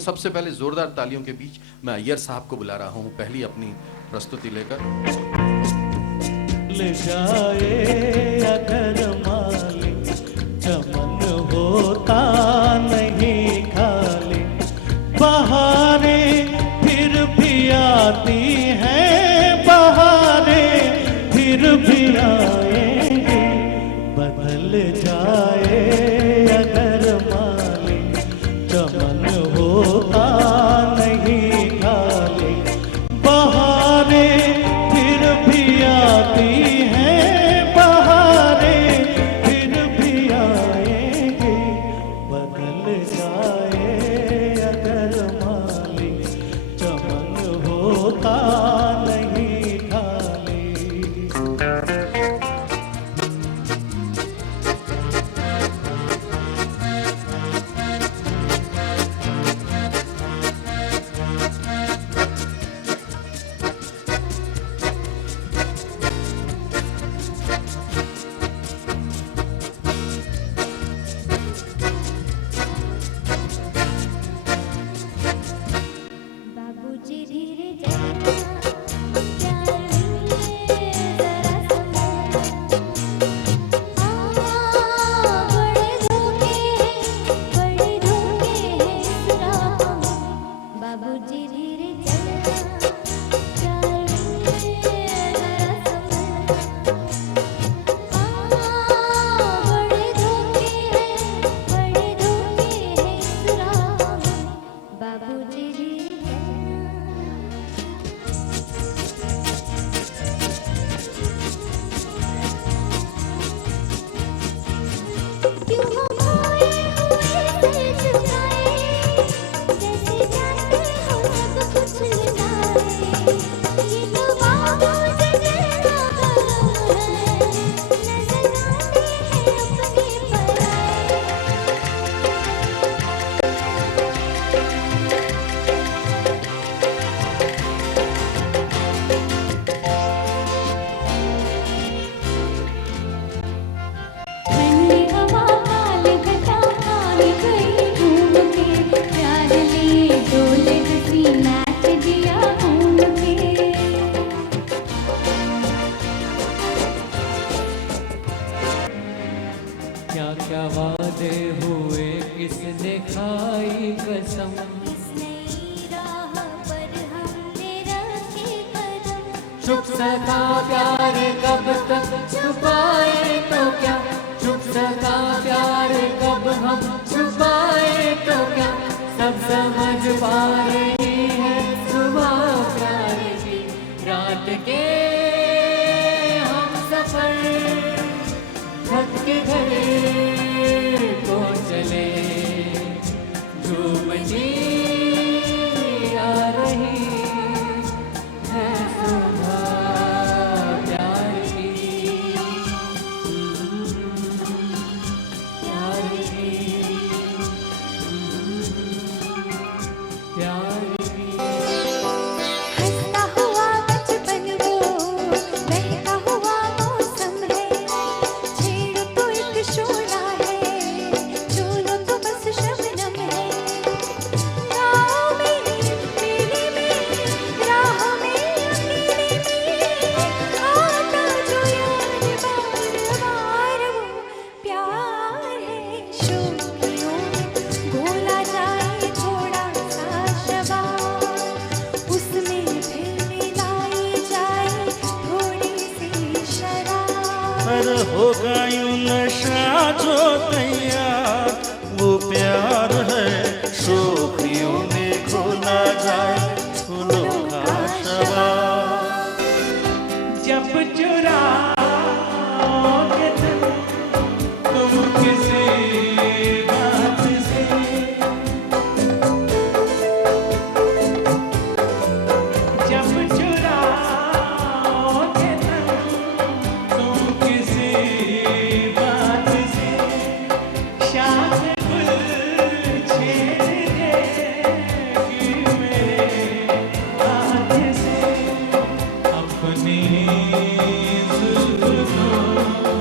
में सबसे पहले जोरदार तालियों के बीच मैं अय्यर साहब को बुला रहा हूँ पहली अपनी प्रस्तुति लेकर। ले जाए अगर माली चमन होता नहीं खाली, बहारें फिर भी आती हैं, बहारें फिर भी आएंगी। बदल जाए अगर माली चमन होता नहीं खाली, बहारें फिर भी आती हैं, बहारें फिर भी आएंगी। बदल जाए अगर माली चमन होता नहीं खाली। बाबूजी धीरे चलना, प्यार में जरा संभलना। बड़े धोखे हैं इस राह में। बाबूजी धीरे चलना, प्यार में जरा संभलना। बड़े धोखे हैं इस राह में। बाबूजी धीरे क्यों हो खोए हुए दिल चुराए, जैसे जाते हो सब कुछ लुटाए। ये तो बाबूजी तेरा करम है, नजर आते हैं अपने पराए। ठंडी हवा काले घटा काली गई घूम के, प्यार लिए डोले हंसी नाच दिया घूम के। क्या क्या वादे हुए किसने खाई कसम, इस नई राह पर हमने रखे कदम। छुप सका प्यार कब तक छुपाए तो क्या, छुप सका प्यार कब हम छुपाए तो क्या। सब समझ पा रही है सुबह प्यार की, रात के हम सफर थक के घर को चले। धूप जी आ रही है सुबह प्यार की, प्यार की, प्यार की। हंसता हुआ बचपन वो, बहता हुआ मौसम है। छेड़ो तो एक शोला है, झूलो तो बस शबनम है। गाँव में मेले में, राह में अकेले में, आता जो यार बार बार वो प्यार है। शोखियों में घोला जाए थोड़ा सा शबाब, उसमें फिर मिलाई जाए थोड़ी सी शराब। पर होगा यूं नशा जो तैयार, वो प्यार है। शोखियों में घोला जाए फूलों का शराब। जब चुराओगे तुम किसी बात से, जब चुराओगे तुम किसी बात से, शाम गुल छेड़ देगी मेरे हाथ से। अपनी जुल्फों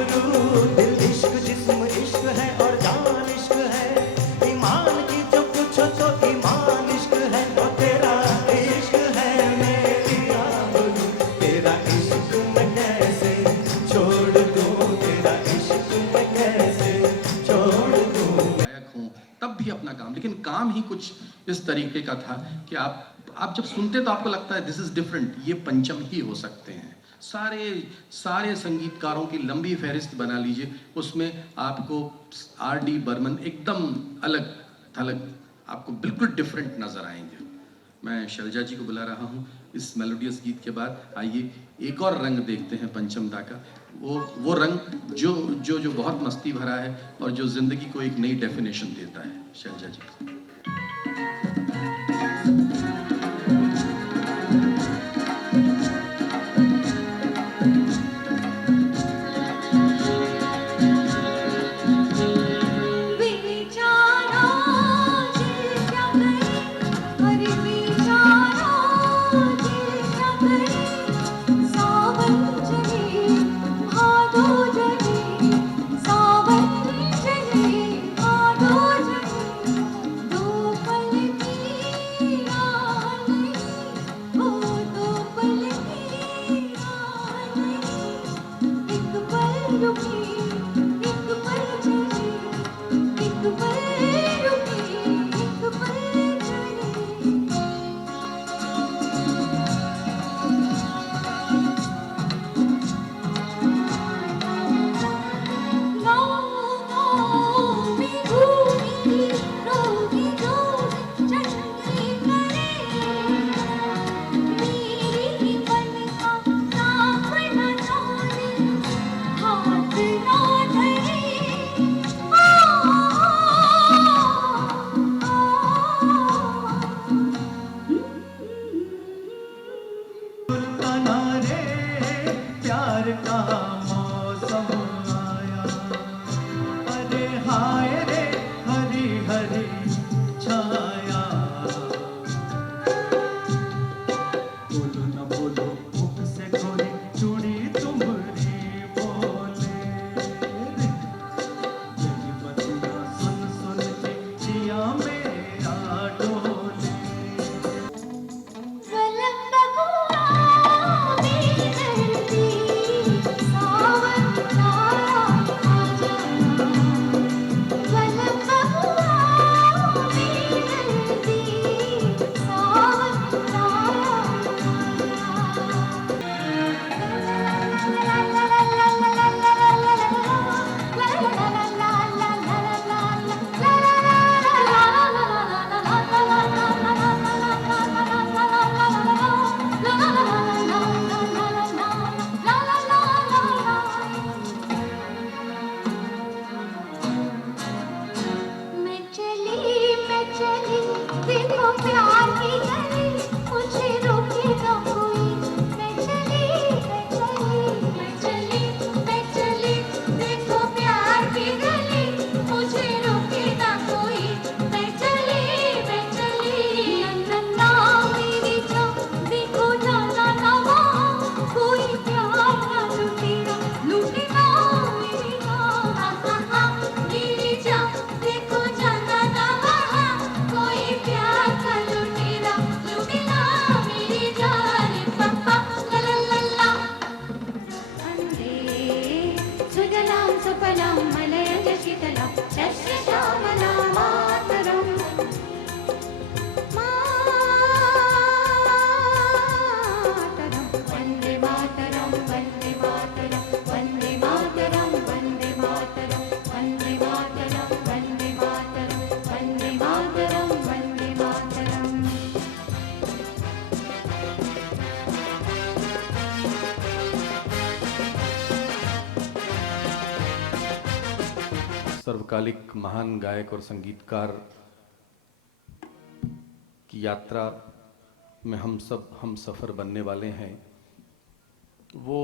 आबरू दिल इश्क जिस्म इश्क है और जान इश्क है ईमान की जो पूछो तो ईमान इश्क है और तेरा इश्क है मेरी आबरू तेरा इश्क मैं कैसे छोड़ दूं तेरा इश्क मैं कैसे छोड़ दूं गायक हूँ तब भी अपना काम, लेकिन काम ही कुछ इस तरीके का था कि आप जब सुनते तो आपको लगता है दिस इज डिफरेंट, ये पंचम ही हो सकते हैं। सारे संगीतकारों की लंबी फहरिस्त बना लीजिए, उसमें आपको R.D. बर्मन एकदम अलग थलग, आपको बिल्कुल डिफरेंट नजर आएंगे। मैं शैलजा जी को बुला रहा हूँ इस मेलोडियस गीत के बाद। आइए एक और रंग देखते हैं पंचम दा का, वो रंग जो बहुत मस्ती भरा है और जो जिंदगी को एक नई डेफिनेशन देता है। शैलजा जी। बेचारा दिल क्या करे अरे बेचारा दिल क्या करे सावन चले भादो चले सावन चले भादो चले दो पल की राह नहीं वो दो पल की राह नहीं एक पल रुकी एक पल चली एक पल रुकी एक पल चली गाँव में घूमी रोगी रोगी चंगी करे मेरी मन का नाप न जाने हाथ ना धरे सुल्ताना रे प्यार का मौसम आया अरे हाय रे हरी हरी छाया बोलो न बोलो मुख से खोली चूड़ी तुम्हारी बोले रे यही बतिया सुन सुन के जिया मेरा डोले वलम बबुआ मेरी धरती सावन तारा आजा वलम बबुआ मेरी धरती सावन तारा मैं चली देखो प्यार की गली मुझे रोके ना कोई मैं चली देखो प्यार की गली मुझे रोके ना कोई मैं चली नन्ना मेरी जान देखो जाना ना वहाँ कोई प्यार ना लुटेरा मेरी जान देखो जाना ना वहाँ कोई प्यार का लुटेरा मेरी जान पप्पा ला ला ला वन्दे सुजलां सुफलां मलयज शीतलां शस्यश्यामलां मातरम् वन्दे मातरं वन्दे मातरं वन्दे मातरं वन्दे मातरं वन्दे मातरं वन्दे मातरं वन्दे मातरं वन्दे मातरम् सर्वकालिक महान गायक और संगीतकार की यात्रा में हम सफ़र बनने वाले हैं। वो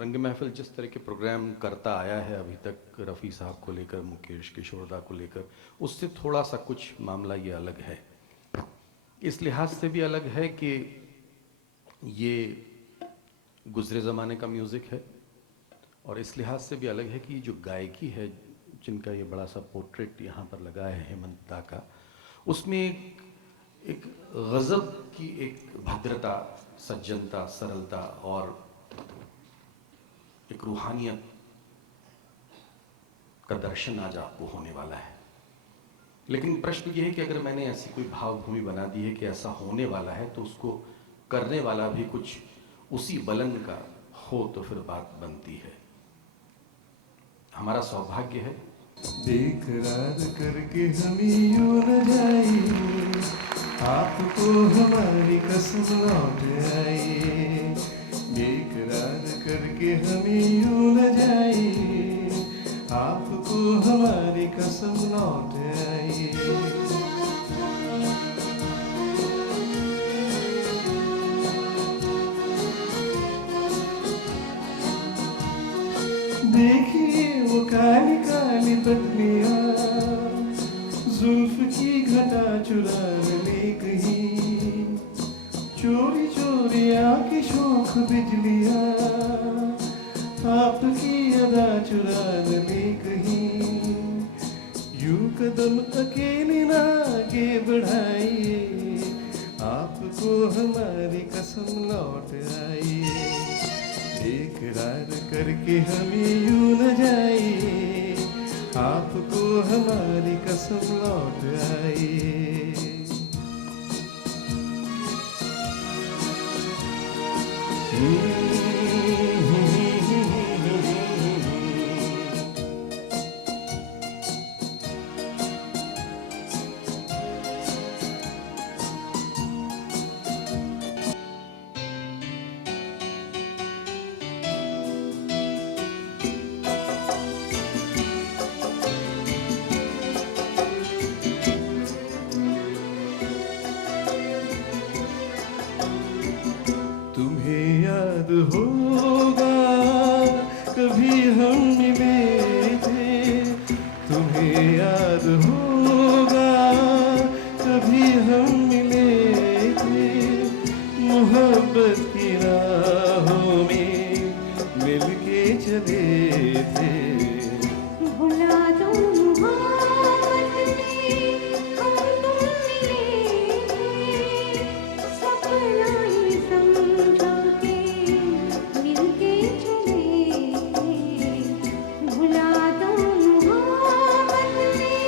रंग महफिल जिस तरह के प्रोग्राम करता आया है अभी तक रफ़ी साहब को लेकर, मुकेश किशोरदा को लेकर, उससे थोड़ा सा कुछ मामला ये अलग है। इस लिहाज से भी अलग है कि ये गुज़रे ज़माने का म्यूज़िक है और इस लिहाज से भी अलग है कि जो गायकी है, जिनका ये बड़ा सा पोर्ट्रेट यहाँ पर लगा है हेमंत दा का, उसमें एक गज़ब की एक भद्रता, सज्जनता, सरलता और एक रूहानियत का दर्शन आज आपको होने वाला है। लेकिन प्रश्न ये है कि अगर मैंने ऐसी कोई भावभूमि बना दी है कि ऐसा होने वाला है, तो उसको करने वाला भी कुछ उसी बुलंद का हो तो फिर बात बनती है। हमारा सौभाग्य है बेकरार करके हम यूं न जाइए, आपको हमारी कसम लौट आइए। बेकरार करके हम यूं न जाइए, आपको हमारी कसम लौट आइए। देखिए वो काली काली पत्नियां, जुल्फ की घटा चुरा ले कहीं, चोरी चोरी आके शौक बिजलियां, आपकी अदा चुरा ले कहीं। यूं कदम अकेले ना आगे बढ़ाइए, आपको हमारी कसम लौट आइए। इकरार करके हम यूं न जाइए, आपको हमारी कसम लौट आइए। तुम्हें याद होगा कभी हम मिले थे, तुम्हें याद होगा कभी हम मिले थे, मोहब्बत की राहों में मिलके चले थे। भुला दो मोहब्बत में हम तुम मिले थे, सपना ही समझो के मिलके चले थे। भुला दो मोहब्बत में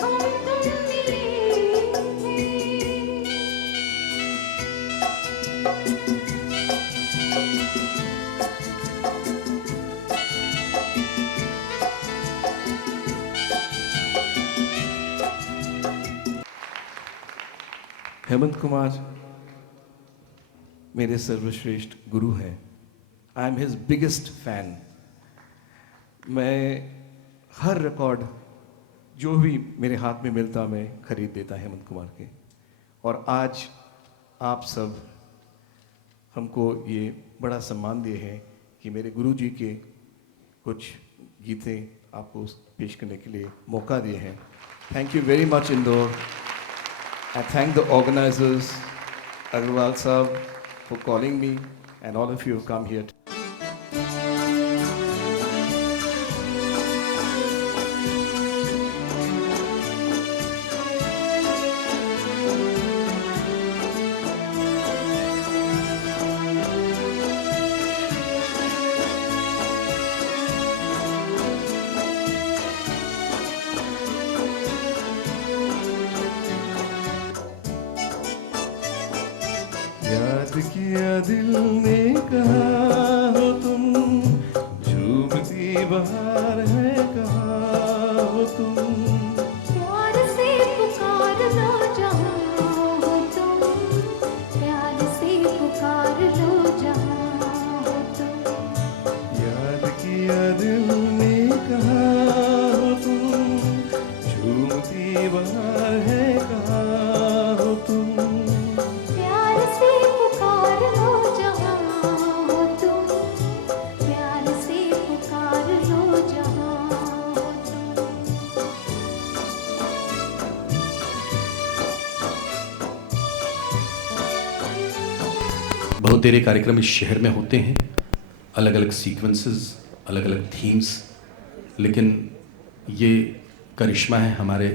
हम तुम मिले थे। हेमंत कुमार मेरे सर्वश्रेष्ठ गुरु हैं। I am his biggest fan. मैं हर रिकॉर्ड जो भी मेरे हाथ में मिलता मैं खरीद देता हेमंत कुमार के। और आज आप सब हमको ये बड़ा सम्मान दिए हैं कि मेरे गुरु जी के कुछ गीतें आपको पेश करने के लिए मौका दिए हैं। Thank you very much Indore. I thank the organizers, Agarwal Sahab, for calling me, and all of you who come here. याद किया दिल ने कहा हो तुम, झूमती बहार है कहा हो तुम। प्यार से पुकार लो जहाँ हो तुम, प्यार से पुकार लो जहाँ हो तुम। याद किया दिल ने कहा हो तुम, झूमती बहार है कहा हो तुम। प्यार से पुकार लो जहाँ हो तुम, प्यार से पुकार लो जहाँ हो तुम। बहुत तेरे कार्यक्रम इस शहर में होते हैं, अलग अलग सीक्वेंसेस अलग अलग थीम्स, लेकिन ये करिश्मा है हमारे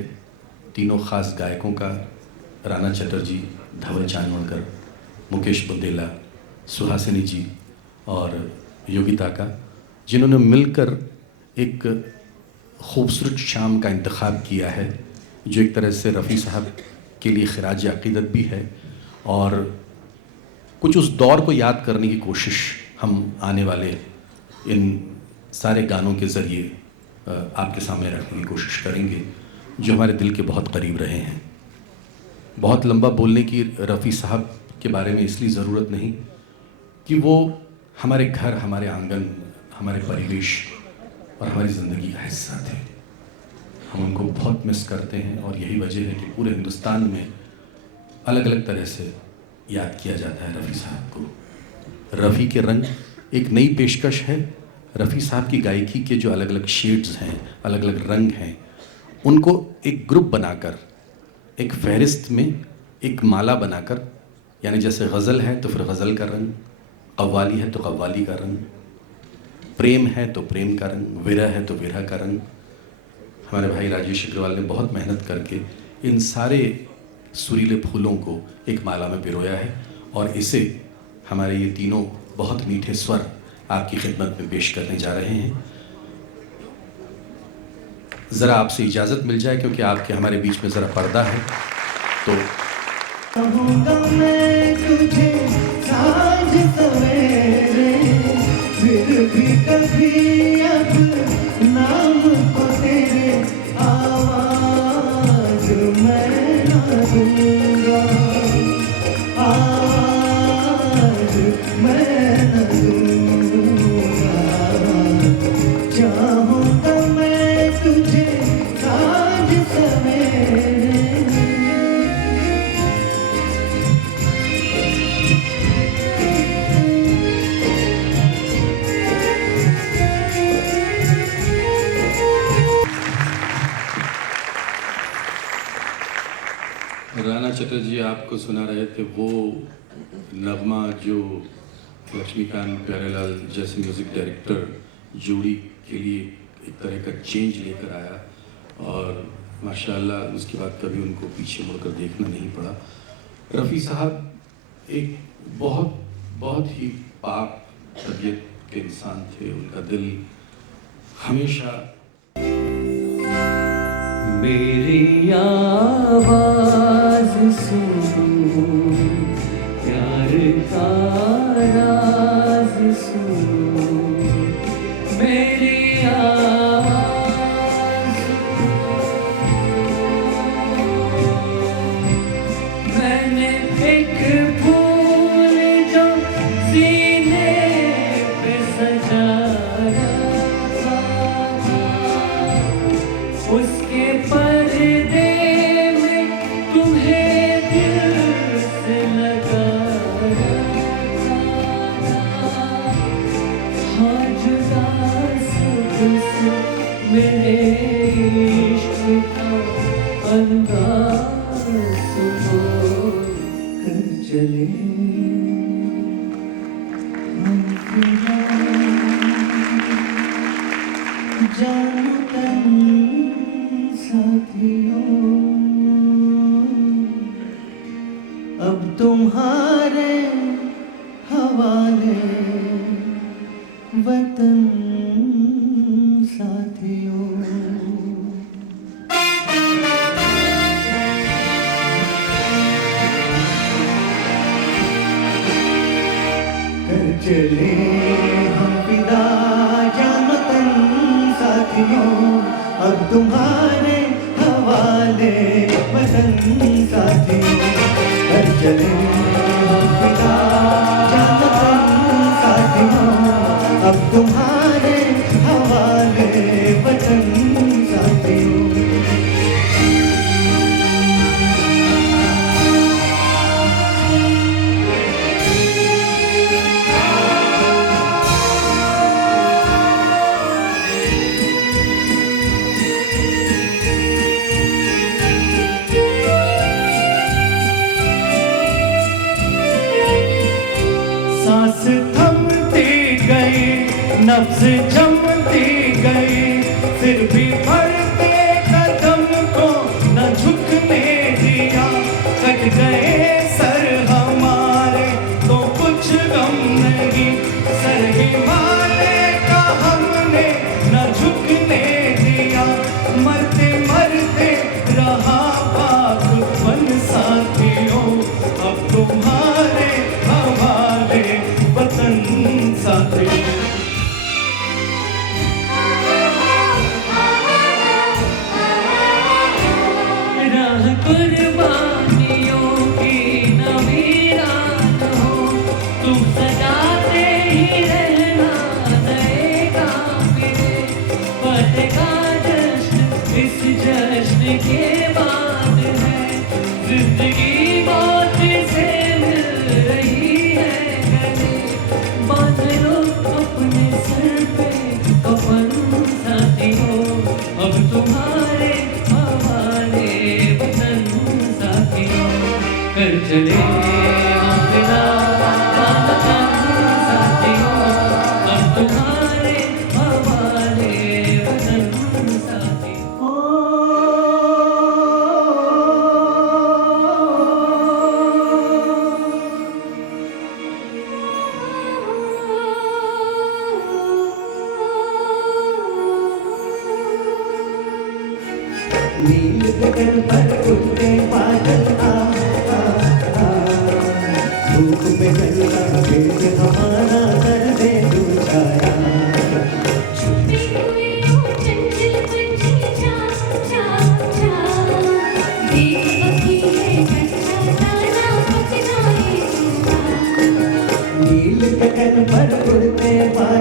तीनों ख़ास गायकों का, राणा चटर्जी, धवल चांदवड़कर, मुकेश बुंदेला, सुहासिनी जी और योगिता का, जिन्होंने मिलकर एक खूबसूरत शाम का इंतखाब किया है, जो एक तरह से रफ़ी साहब के लिए खिराज अक़ीदत भी है और कुछ उस दौर को याद करने की कोशिश हम आने वाले इन सारे गानों के ज़रिए आपके सामने रखने की कोशिश करेंगे, जो हमारे दिल के बहुत करीब रहे हैं। बहुत लंबा बोलने की रफ़ी साहब के बारे में इसलिए ज़रूरत नहीं कि वो हमारे घर, हमारे आंगन, हमारे परिवेश और हमारी ज़िंदगी का हिस्सा थे। हम उनको बहुत मिस करते हैं और यही वजह है कि पूरे हिंदुस्तान में अलग अलग तरह से याद किया जाता है रफ़ी साहब को। रफ़ी के रंग एक नई पेशकश है। रफ़ी साहब की गायकी के जो अलग अलग शेड्स हैं, अलग अलग रंग हैं, उनको एक ग्रुप बनाकर, एक फहरिस्त में एक माला बनाकर, यानी जैसे गज़ल है तो फिर गज़ल का रंग, कव्वाली है तो कव्वाली का रंग, प्रेम है तो प्रेम का रंग, विरह है तो विरह का रंग। हमारे भाई राजेश अग्रवाल ने बहुत मेहनत करके इन सारे सुरीले फूलों को एक माला में पिरोया है और इसे हमारे ये तीनों बहुत मीठे स्वर आपकी खिदमत में पेश करने जा रहे हैं। ज़रा आपसे इजाज़त मिल जाए क्योंकि आपके हमारे बीच में ज़रा पर्दा है, तो कहूँगा मैं तुझे साँझ सवेरे, फिर भी कभी अब नाम को तेरे आवाज़ मैं न दूँगा, आवाज़ मैं न दूँगा। चाहूँगा मैं तुझे साँझ सवेरे, राणा चटर्जी आपको सुना रहे थे वो नगमा जो लक्ष्मीकांत प्यारेलाल जैसे म्यूज़िक डायरेक्टर जोड़ी के लिए एक तरह का चेंज लेकर आया और माशाल्लाह उसके बाद कभी उनको पीछे मुड़कर देखना नहीं पड़ा। रफ़ी साहब एक बहुत बहुत ही पाक तबीयत के इंसान थे। उनका दिल हमेशा मेरी आवाज़ सुनो, प्यार का राज सुनो, मेरी आवाज़ मैंने एक फूल जो सीने पे सजाया था, उसके पर्दे में तुम्हें दिल से लगाया था। हाँ जुदा सबसे मेरे इश्क का अंदाज़ सुनो कर चले हम फिरा, जानू तन साथियों, अब तुम्हारे हवाले वतन साथियों। कर चले हम विदा जानतन साथियों, अब तुम्हारे हवाले वतन साथियों। कर चले हम विदा जानतन साथियों, अब तुम्हारे हवाले वतन साथियों। नफ्स जमती गई, फिर भी बढ़ते कदम को न झुकने दिया। कट गए सर हमारे तो कुछ गम नहीं, सर हिमालय का हमने न झुकने दिया। मरते मरते रहा बागपन साथियों, अब तुम्हारे हवाले वतन साथियों। राह कुर्बानियों की न वीरान हो, तुम सजाते ही रहना नए काफिले। फतेह का जश्न इस जश्न के बाद है, जिंदगी मौत से मिल रही है गले। बांध लो अपने सर पे कफन साथियों, अब तुम्हारे हवाले वतन साथियों। कर चले हम फिदा वतन साथियों, अब तुम्हारे हवाले वतन साथियों। नील गगन पर उड़ते बादल धूप में जलता खेत हमारा कर दे तू छाया। छुपे हुए हो चंचल पंछी चा चा चा, देख अकेले कच्चा तारा पकड़ाए तू। नील गगन पर उड़ते बादल